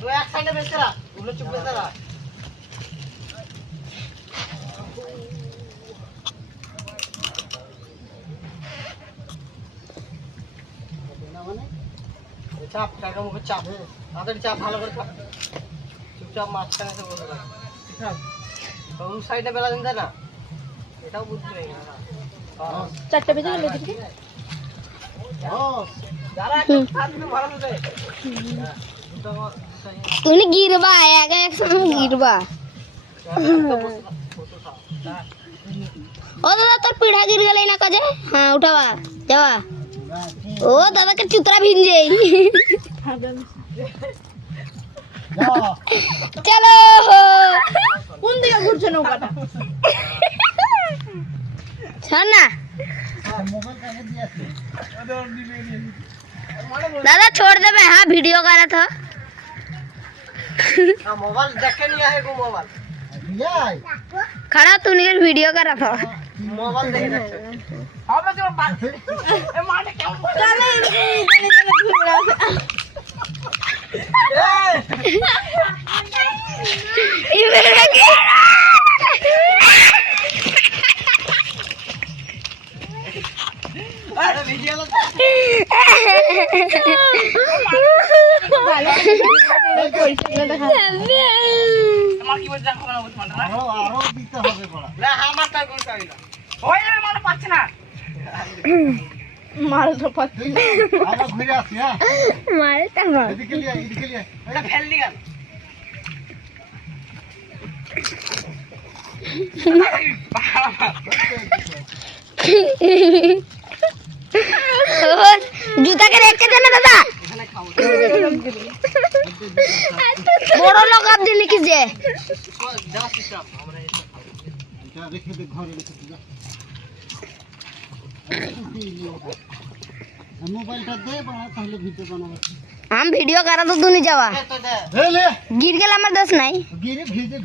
তুই এক সাইডে বেঁচে রাখ, ওগুলো চুপ বেঁচে রাখ। চাপ টাকা মুখে চাপ, তাদের চাপ ভালো করে চাপ, চুপচাপ মাঝখানে এসে বসে থাক, ঠিক আছে? ওই সাইডে বেলা দিন না, এটাও বুঝতে পারি না। 4টা বেজে গেল দেখি। যারা একটু ভালো বুঝে তুমি গিরবা এক এক সময় গিরবা। ও দাদা তোর পিঠা गिर গেল না কাজে। হ্যাঁ উঠাবা যাবা। ও দাদাকে চুতরা ভিজে। চলো কোন দিকে ঘুরছে নৌকাটা? ছাড় না दादा छोड़ दे मैं। हाँ वीडियो कर रहा था। मोबाइल देख के नहीं आए को मोबाइल खड़ा तूने वीडियो कर रहा था। मोबाइल देख रहा हां मैं जो बात ए मारने क्या ये मेरा क्या अरे वीडियो लो আমার কি বলছ দেখো না বলছ না আরো দিতে হবে বড় না আমার তা কোন চাই না ওই না মাল পাচ্ছে না मार तो पत्ती আমরা ঘুরে আসি হ্যাঁ मारे तो मार এদিকে লিয়া এটা ফেল দি গেল जूता के रेट के देना दादा বড় লোক আপনি লিখি যে রেখে দে ঘরে রেখে দে मोबाइलটা দে তাহলে ভিডিও বানাবো हम वीडियो करा तो तू नहीं जावा ले ले गिर गेल हमर दस नहीं गिरे भेजे